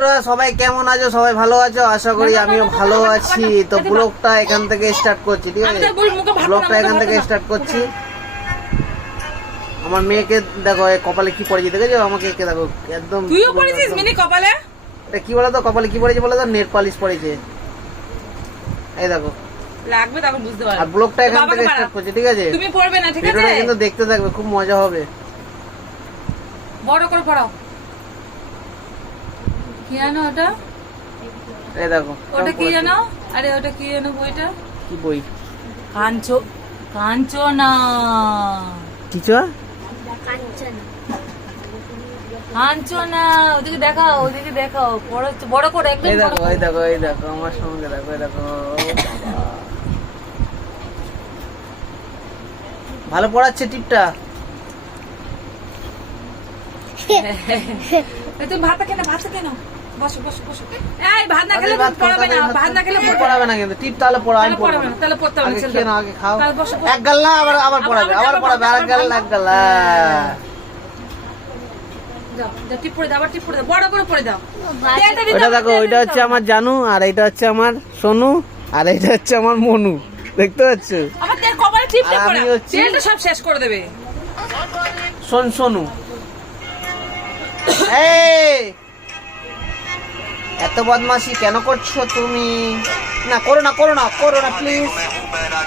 বন্ধুরা, সবাই কেমন আছো? সবাই ভালো আছো? আশা করি আমিও ভালো আছি। তো ব্লগটা এখান থেকে স্টার্ট করছি, ঠিক আছে? ব্লগটা এখান থেকে স্টার্ট করছি। আমার মেয়েকে দেখো, কপালে কি পড়েছে দেখেছো? আমাকে দেখো, একদম তুইও পড়েছিস মিনি কপালে। এটা কি বলতো, কপালে কি পড়েছে বলো তো? নেট পালিশ পড়েছে। এই দেখো, লাগবে তখন বুঝতে পারবে। আর ব্লগটা এখান থেকে স্টার্ট করছি, ঠিক আছে? তুমি পড়বে না, ঠিক আছে? ভিডিওটা কিন্তু দেখতে থাকবে, খুব মজা হবে। বড় করে পড়াও। কি জানো ওটা? এই দেখো, ওটা কি জানো? আরে ওটা কি জানো বইটা? কি বই? কাঞ্চনা। কিছু কাঞ্চনা। ওদিকে দেখাও, ওদিকে দেখাও। বড় করে একদম এই বড় দেখো, করে। এই দেখো, এই দেখো আমার সঙ্গে দেখো, এই দেখো। ভালো পড়াচ্ছে টিপটা। এই তুমি ভাতটা কেন বসো বসো বসো। এই ভাত না খেলে তুমি পড়াবে না, ভাত না খেলে পড়াবে না কিন্তু টিপ তাহলে পড়া, আমি পড়াবো না। তাহলে পড়তে হবে আগে না। খেয়ে নাও, আগে খাও। তাহলে বসো, বসো। এক গাল্লা আবার পড়াবে, আবার পড়াবে, আর এক গাল্লা। যাও, যাও, টিপ পড়ে দাও, আবার টিপ পড়ে দাও, বড় করে পড়ে দাও। ওইটা দেখো, ওইটা হচ্ছে আমার জানু, আর এইটা হচ্ছে আমার সোনু, আর এইটা হচ্ছে আমার মনু। দেখতে পাচ্ছ? আমার তেল কপালে টিপটা আর আমি পড়া। হচ্ছি- তেলটা সব শেষ করে দেবে। সোনু। এই এত বদমাশি কেন করছো তুমি? না করো না, করো না, করো না প্লিজ।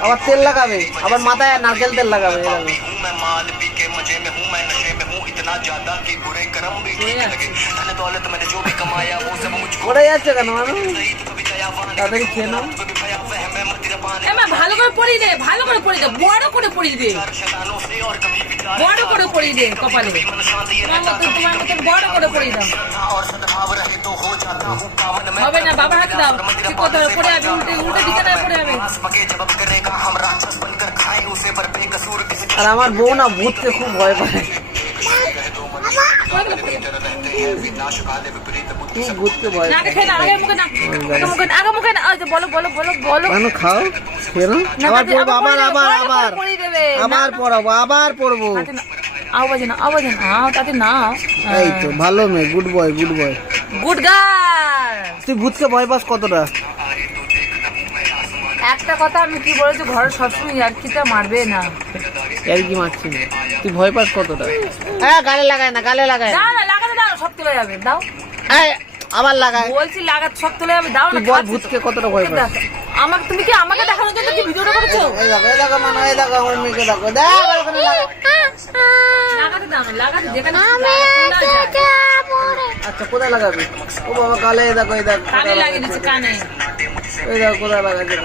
আবার তেল লাগাবে, আবার মাথায় নারকেল তেল লাগাবে। পড়ে যাচ্ছে কেন মানুষ? তাড়াতাড়ি খেয়ে নাও। এমা ভালো করে পড়িয়ে দে, ভালো করে পড়িয়ে দে, বড় করে পড়িয়ে দে, বড় করে পড়িয়ে দে কপালে। তোমার মতো বড় করে পড়িয়ে দাও। হবে না, বাবার হাতে দাও। ঠিক করতে হবে, পড়ে যাবে, উল্টে উল্টে বিছানায় পড়ে যাবে। আর আমার বউ না ভূতকে খুব ভয় পায়, খুব ভূতকে ভয় না, আগে খেয়ে নাও, আগে মুখে নাও, আগে মুখে নাও। ওই যে বলো বলো বলো বলো। পায়। খাও, খেয়ে নাও। আবার পড়বো, আবার পড়িয়ে দেবে। আবার পড়াবো, আবার পড়বো। আওয়াজে না, আওয়াজে না, তাতে না। এই তো ভালো মেয়ে, good boy, good boy. Good girl. তুই ভূতকে ভয় পাস কতটা? একটা কথা আমি কি বলেছি, ঘরে সবসময় ইয়ার্কিটা মারবে না। আর কি মারছি না, তুই ভয় পাস কতটা? হ্যাঁ, গালে লাগায় না, গালে লাগায় না। না না, লাগাতে দাও, সব তুলে যাবে, দাও। এই, আবার লাগায়। বলছি লাগাতে সব তুলে যাবে, দাও না। তুই বল ভূতকে কতটা ভয় পাস? আমাকে তুমি কি আমাকে দেখানোর জন্য কি ভিডিওটা করেছো? এই দেখো, এই দেখো মানে, এই দেখো আমার মেয়েকে দেখো, দেখ ওখানে লাগায়। লাগাতে দাও না, লাগাতে যেখানে আচ্ছা, কোথায় লাগাবি? ও বাবা, গালে, এই দেখো, এই দেখো কানে লাগিয়ে দিচ্ছে, কানে। এই দেখো কোথায় লাগাচ্ছে,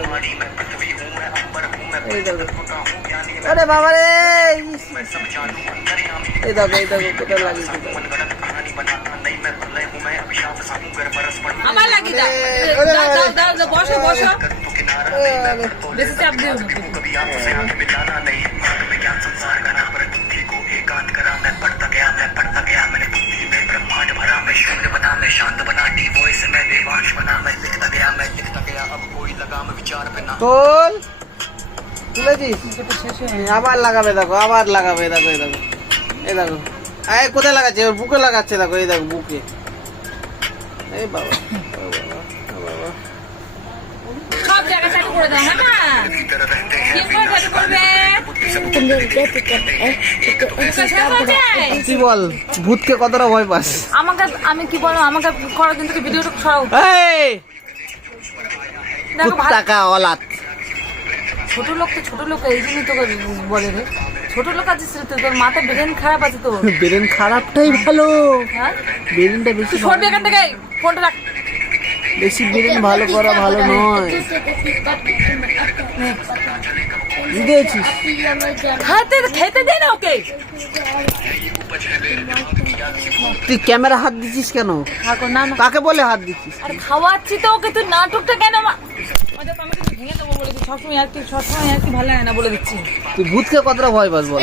এই দেখো। আরে বাবা রে, এই দেখো, এই দেখো কোথায় লাগিয়েছে। আমার লাগিয়ে দাও। দাও দাও দাও দাও, বসো বসো। বেশি চাপ দিও না। তোল তুলেছিস? আবার লাগাবে, দেখো আবার লাগাবে, দেখো এই দেখো, এই দেখো। এই কোথায় লাগাচ্ছে? ওর বুকে লাগাচ্ছে, দেখো এই দেখো বুকে। এই বাবা, ও বাবা, ও বাবা। সব জায়গা চাটু করে দাও, হ্যাঁ না? কি করে চাটু করবে? তুই বল ভূতকে কতটা ভয় পাস? আমাকে আমি কি বলো, আমাকে করার জন্য কি ভিডিওটা সরাও। এই দেখো ভাত- টাকা অলাত। ছোট লোক তো ছোট লোক, এই জন্যই তোকে বলে রে। ছোট লোক আছিস রে, তোর মাথা ব্রেন খারাপ আছে তো। ব্রেন খারাপটাই ভালো, হ্যাঁ, ব্রেনটা বেশি তুই সরবি এখান থেকে, ফোনটা রাখ। বেশি ব্রেন ভালো করা ভালো নয়, বুঝেছিস? খেতে দে না ওকে। তুই ক্যামেরা হাত দিচ্ছিস কেন? থাকো না না, তাকে বলে হাত দিচ্ছিস? আরে খাওয়াচ্ছি তো ওকে, তুই নাটকটা কেন আমাকে ভেঙে দেবো বলে দিচ্ছি। সবসময় আর কি ভালো লাগে না বলে দিচ্ছি। তুই ভূতকে কতটা ভয় পাস বল?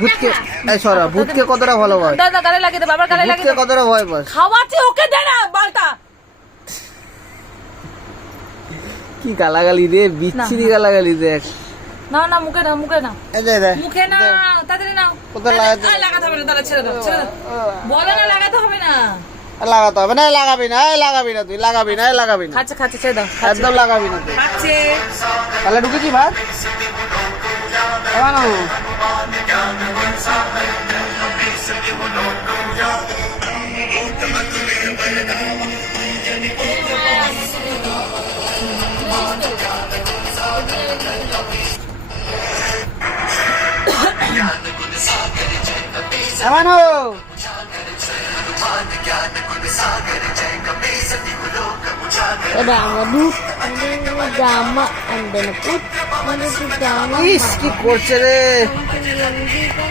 ভূতকে, এই সরা, ভূতকে কতটা ভালো ভয়? দাদা গালে লাগিয়ে দে, বাবার গালে লাগিয়ে ভূতকে দে। কতটা ভয় পাস? খাওয়াচ্ছি ওকে, দে না বালটা। কি গালাগালি রে, বিচ্ছিরি গালাগালি দেখ। না না, মুখে না, মুখে না, এই যে দেখ, মুখে না, তাড়াতাড়ি নাও। কোথায় লাগাতে? লাগাতে হবে না, দাদা ছেড়ে দাও, ছেড়ে দাও। বলো না লাগাতে হবে না। লাগাতে হবে না, লাগাবি না, লাগাবি না, তুই লাগাবি না, লাগাবি না, খাচ্ছে খাচ্ছে ছেড়ে দাও একদম লাগাবি না তুই। খাচ্ছে তাহলে ঢুকেছি ভাত এমানো। এমানো Rama Rama and then put ইস কি করছে রে।